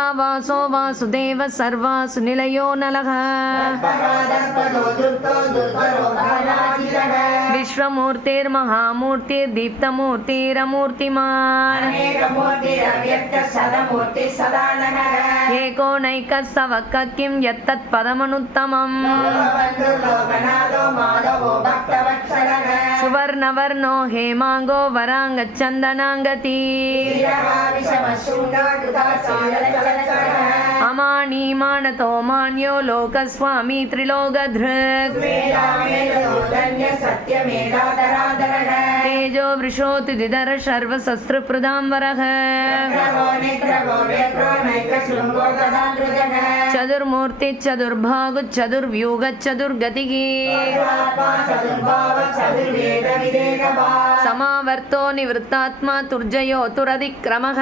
वासो वासुदेव सर्वासु निलयो नलः विश्वमूर्तिर्महामूर्तिर्दीप्तमूर्तिरमूर्तिमान् एकोनैकः सवक् किं यत्तत्पदमनुत्तमम् सुवर्णवर्णो हेमाङ्गो वराङ्गचन्दनाङ्गती अमानीमानतो मान्यो लोकस्वामी त्रिलोकधृक् तेजो वृषोतिदिदर शर्वशस्त्रप्रदाम्बरः चतुर्मूर्ति चतुर्भागु चतुर्व्यूह चतुर्गतिः समावर्तो निवृत्तात्मा तुर्जयो तुरधिक्रमः